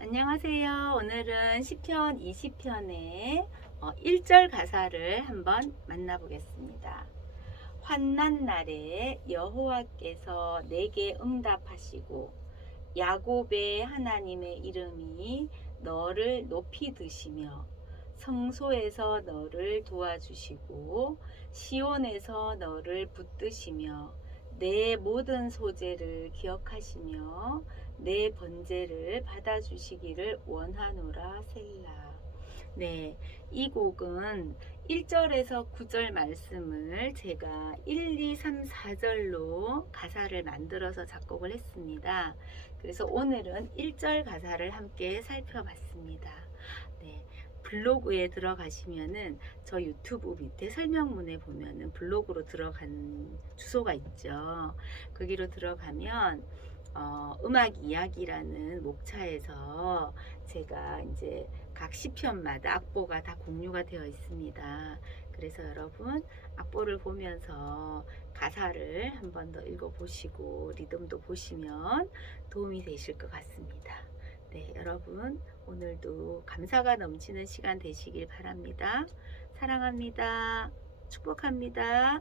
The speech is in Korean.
안녕하세요. 오늘은 시편 20편의 1절 가사를 한번 만나보겠습니다. 환난 날에 여호와께서 내게 응답하시고 야곱의 하나님의 이름이 너를 높이 드시며 성소에서 너를 도와주시고 시온에서 너를 붙드시며 내 모든 소재를 기억하시며 내 번제를 받아주시기를 원하노라 셀라. 네, 이 곡은 1절에서 9절 말씀을 제가 1, 2, 3, 4절로 가사를 만들어서 작곡을 했습니다. 그래서 오늘은 1절 가사를 함께 살펴봤습니다. 네, 블로그에 들어가시면은 저 유튜브 밑에 설명문에 보면은 블로그로 들어간 주소가 있죠. 거기로 들어가면 어, 음악 이야기라는 목차에서 제가 이제 각 시편마다 악보가 다 공유가 되어 있습니다. 그래서 여러분 악보를 보면서 가사를 한 번 더 읽어보시고 리듬도 보시면 도움이 되실 것 같습니다. 네, 여러분 오늘도 감사가 넘치는 시간 되시길 바랍니다. 사랑합니다. 축복합니다.